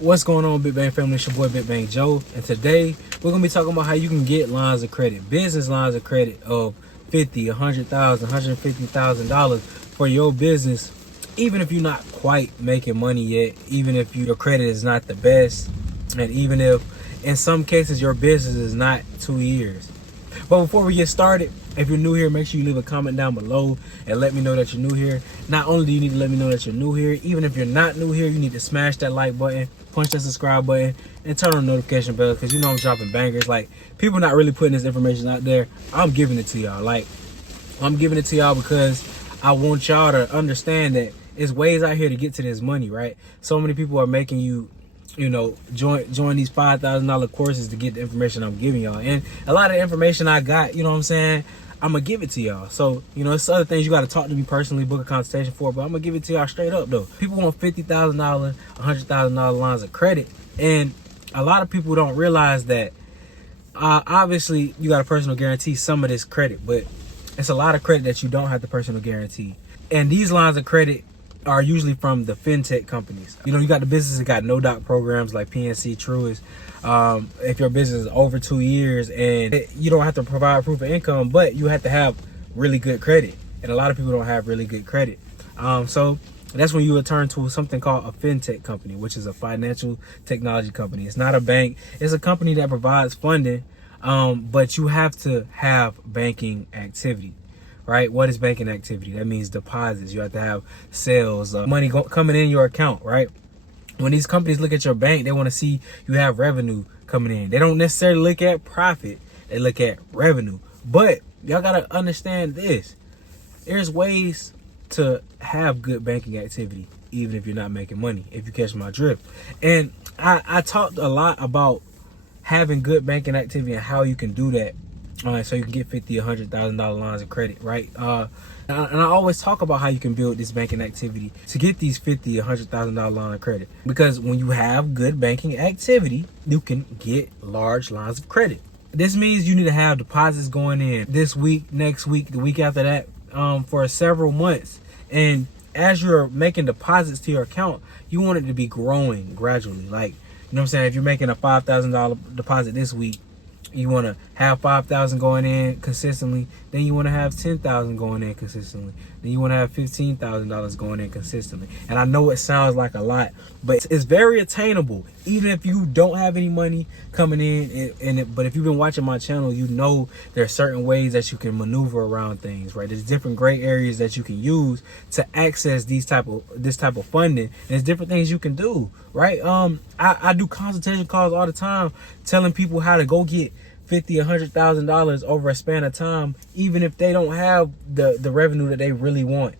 What's going on, Big Bang family? It's your boy Big Bang Joe, and today we're gonna be talking about how you can get lines of credit, business lines of credit of $50,000, $100,000, $150,000 for your business, even if you're not quite making money yet, even if your credit is not the best, and even if in some cases your business is not 2 years. But before we get started, if you're new here, make sure you leave a comment down below and let me know that you're new here. Not only do you need to let me know that you're new here, even if you're not new here, you need to smash that like button, punch that subscribe button, and turn on the notification bell, because you know I'm dropping bangers. Like, people not really putting this information out there. I'm giving it to y'all. Like, I'm giving it to y'all because I want y'all to understand that there's ways out here to get to this money, right? So many people are making you join these $5,000 courses to get the information I'm giving y'all. And a lot of the information I got, you know what I'm saying, I'm gonna give it to y'all. So, it's other things you got to talk to me personally, book a consultation for, but I'm gonna give it to y'all straight up though. People want $50,000, $100,000 lines of credit, and a lot of people don't realize that obviously you got a personal guarantee some of this credit, but it's a lot of credit that you don't have the personal guarantee. And these lines of credit are usually from the Fintech companies. You got the businesses that got no doc programs like PNC, Truist. If your business is over 2 years and you don't have to provide proof of income, but you have to have really good credit. And a lot of people don't have really good credit. So that's when you would turn to something called a Fintech company, which is a financial technology company. It's not a bank. It's a company that provides funding, but you have to have banking activity. Right? What is banking activity? That means deposits. You have to have sales, money coming in your account, right? When these companies look at your bank, they want to see you have revenue coming in. They don't necessarily look at profit. They look at revenue. But y'all got to understand this. There's ways to have good banking activity, even if you're not making money, if you catch my drift. And I talked a lot about having good banking activity and how you can do that. So you can get $50,000, $100,000 lines of credit, right? And I always talk about how you can build this banking activity to get these $50,000, $100,000 line of credit. Because when you have good banking activity, you can get large lines of credit. This means you need to have deposits going in this week, next week, the week after that, for several months. And as you're making deposits to your account, you want it to be growing gradually. Like, if you're making a $5,000 deposit this week, you want to have 5,000 going in consistently. Then you want to have 10,000 going in consistently. Then you want to have $15,000 going in consistently. And I know it sounds like a lot, but it's very attainable, even if you don't have any money coming in. But if you've been watching my channel, you know there are certain ways that you can maneuver around things, right? There's different gray areas that you can use to access this type of funding. And there's different things you can do, right? I do consultation calls all the time, telling people how to go get $50,000, $100,000 over a span of time, even if they don't have the revenue that they really want,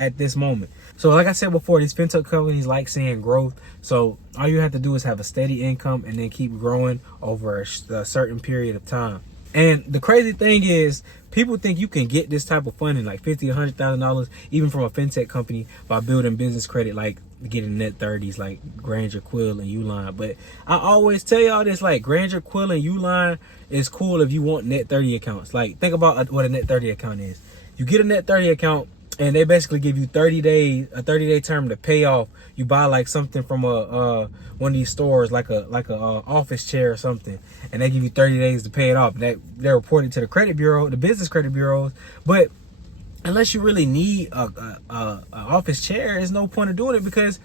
at this moment. So like I said before, these fintech companies like seeing growth. So all you have to do is have a steady income and then keep growing over a certain period of time. And the crazy thing is, people think you can get this type of funding, like $50,000, $100,000, even from a fintech company, by building business credit, like getting net 30s, like Granger, Quill, and Uline. But I always tell y'all this, like Granger, Quill, and Uline is cool if you want net 30 accounts. Like, think about what a net 30 account is. You get a net 30 account, and they basically give you a 30-day term to pay off. You buy like something from one of these stores, like a office chair or something, and they give you 30 days to pay it off. They're reporting to the credit bureau, the business credit bureaus. But unless you really need a office chair, there's no point of doing it, because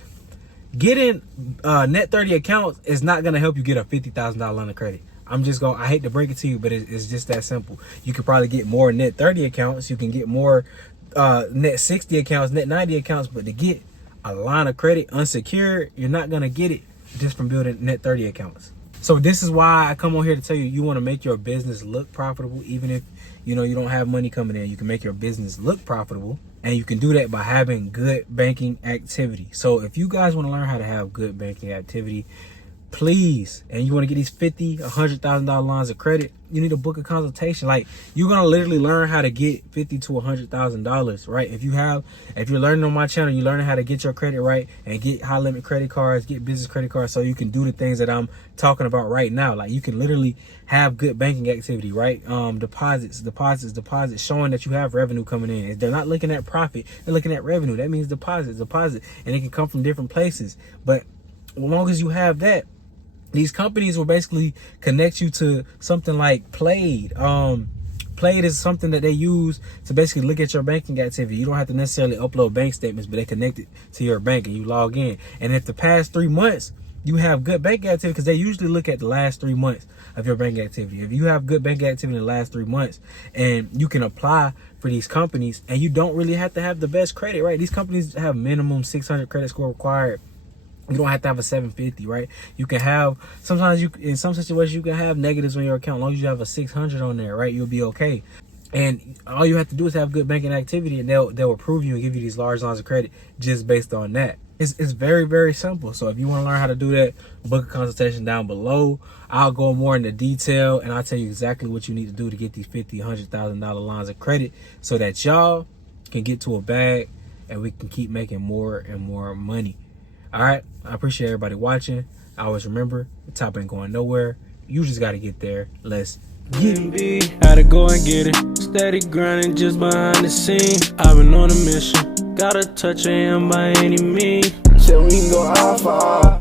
getting net 30 accounts is not gonna help you get a $50,000 line of credit. I hate to break it to you, but it's just that simple. You could probably get more net 30 accounts. You can get more net 60 accounts, net 90 accounts, but to get a line of credit unsecured, you're not going to get it just from building net 30 accounts. So this is why I come on here to tell you, you want to make your business look profitable. Even if you don't have money coming in, you can make your business look profitable, and you can do that by having good banking activity. So if you guys want to learn how to have good banking activity, please, and you want to get these $50,000, $100,000 lines of credit, you need to book a consultation. Like, you're gonna literally learn how to get $50,000 to $100,000, right? If you're learning on my channel, you're learning how to get your credit right and get high limit credit cards, get business credit cards, so you can do the things that I'm talking about right now. Like, you can literally have good banking activity, right? Deposits, showing that you have revenue coming in. They're not looking at profit, they're looking at revenue. That means deposits, and it can come from different places. But as long as you have that, these companies will basically connect you to something like Plaid. Plaid is something that they use to basically look at your banking activity. You don't have to necessarily upload bank statements, but they connect it to your bank and you log in. And if the past 3 months you have good bank activity, because they usually look at the last 3 months of your bank activity. If you have good bank activity in the last 3 months, and you can apply for these companies, and you don't really have to have the best credit, right? These companies have minimum 600 credit score required. You don't have to have a 750, right? You can have, sometimes in some situations, you can have negatives on your account. As long as you have a 600 on there, right? You'll be okay. And all you have to do is have good banking activity, and they'll approve you and give you these large lines of credit just based on that. It's very, very simple. So if you want to learn how to do that, book a consultation down below. I'll go more into detail, and I'll tell you exactly what you need to do to get these $50,000, $100,000 lines of credit so that y'all can get to a bag and we can keep making more and more money. All right, I appreciate everybody watching. I always remember, the top ain't going nowhere. You just got to get there. Let's get it. Had to go and get it. Steady grinding just behind the scenes. I've been on a mission. Gotta touch him by any means. Said we can go eye for eye.